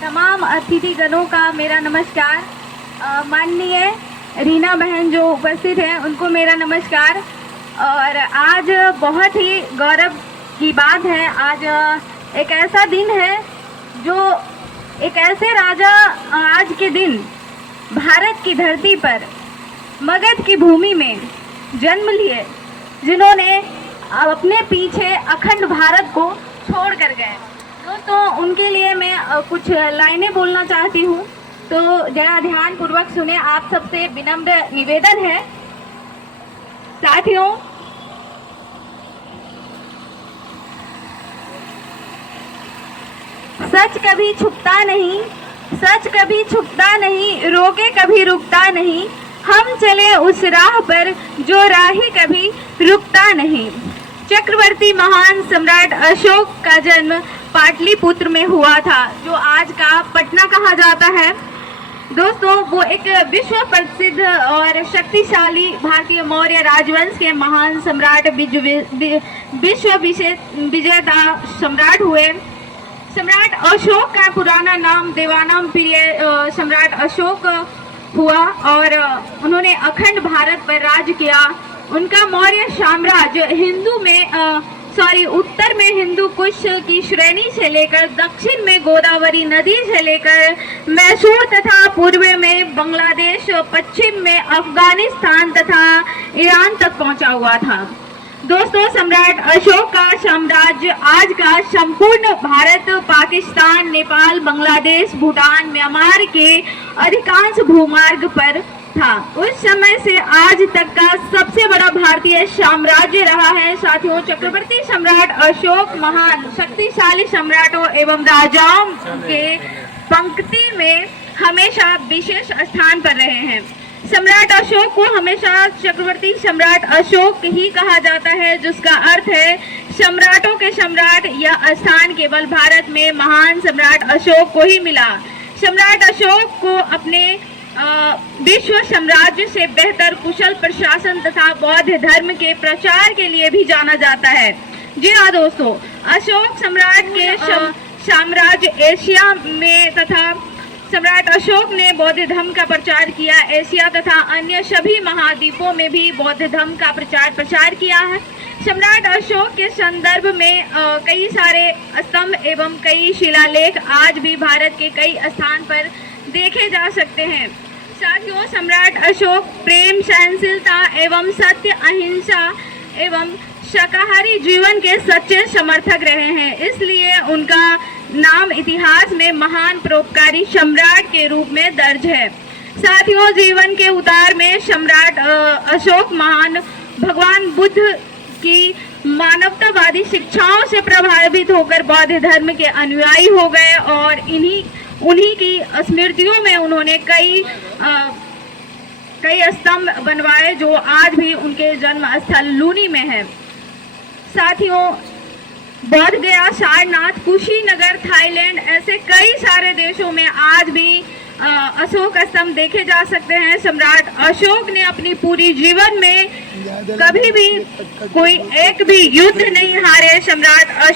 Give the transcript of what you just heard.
तमाम अतिथिगणों का मेरा नमस्कार। माननीय रीना बहन जो उपस्थित हैं उनको मेरा नमस्कार। और आज बहुत ही गौरव की बात है। आज एक ऐसा दिन है जो एक ऐसे राजा आज के दिन भारत की धरती पर मगध की भूमि में जन्म लिए, जिन्होंने अपने पीछे अखंड भारत को छोड़ कर गए। तो उनके लिए मैं कुछ लाइनें बोलना चाहती हूँ, तो जरा ध्यान पूर्वक सुने। आप सबसे विनम्र निवेदन है। साथियों, सच कभी छुपता नहीं, सच कभी छुपता नहीं, रोके कभी रुकता नहीं, हम चले उस राह पर जो राही कभी रुकता नहीं। चक्रवर्ती महान सम्राट अशोक का जन्म पाटलिपुत्र में हुआ था, जो आज का पटना कहा जाता है। दोस्तों, वो एक विश्व प्रसिद्ध और शक्तिशाली भारतीय मौर्य राजवंश के महान सम्राट, विश्व विजेता सम्राट हुए। सम्राट अशोक का पुराना नाम देवानामप्रिय सम्राट अशोक हुआ और उन्होंने अखंड भारत पर राज किया। उनका मौर्य साम्राज्य उत्तर में हिंदू कुश की श्रेणी से लेकर दक्षिण में गोदावरी नदी से लेकर मैसूर तथा पूर्व में बांग्लादेश, पश्चिम में अफगानिस्तान तथा ईरान तक पहुंचा हुआ था। दोस्तों, सम्राट अशोक का साम्राज्य आज का संपूर्ण भारत, पाकिस्तान, नेपाल, बांग्लादेश, भूटान, म्यांमार के अधिकांश भूमार्ग पर था। उस समय से आज तक का सबसे बड़ा भारतीय साम्राज्य रहा है। साथियों, चक्रवर्ती सम्राट अशोक महान शक्तिशाली सम्राटों एवं राजाओं के पंक्ति में हमेशा विशेष स्थान पर रहे हैं। सम्राट अशोक को हमेशा चक्रवर्ती सम्राट अशोक ही कहा जाता है, जिसका अर्थ है सम्राटों के सम्राट। यह स्थान केवल भारत में महान सम्राट अशोक को ही मिला। सम्राट अशोक को अपने विश्व साम्राज्य से बेहतर कुशल प्रशासन तथा बौद्ध धर्म के प्रचार के लिए भी जाना जाता है। जी हाँ दोस्तों, अशोक सम्राट के साम्राज्य एशिया में तथा सम्राट अशोक ने बौद्ध धर्म का प्रचार किया। एशिया तथा अन्य सभी महाद्वीपों में भी बौद्ध धर्म का प्रचार किया है। सम्राट अशोक के संदर्भ में कई सारे स्तंभ एवं कई शिलालेख आज भी भारत के कई स्थान पर देखे जा सकते हैं। साथियों, सम्राट अशोक प्रेम, सहनशीलता एवं सत्य, अहिंसा एवं शाकाहारी जीवन के सच्चे समर्थक रहे हैं। इसलिए उनका नाम इतिहास में महान परोपकारी सम्राट के रूप में दर्ज है। साथियों, जीवन के उतार में सम्राट अशोक महान भगवान बुद्ध की मानवतावादी शिक्षाओं से प्रभावित होकर बौद्ध धर्म के अनुयायी हो गए और उन्हीं की स्मृतियों में उन्होंने कई स्तंभ बनवाए, जो आज भी उनके जन्म स्थल लूनी में है। साथियों, बोध गया, सारनाथ, कुशीनगर, थाईलैंड, ऐसे कई सारे देशों में आज भी अशोक स्तंभ देखे जा सकते हैं। सम्राट अशोक ने अपनी पूरी जीवन में कभी भी कोई एक भी युद्ध नहीं हारे। सम्राट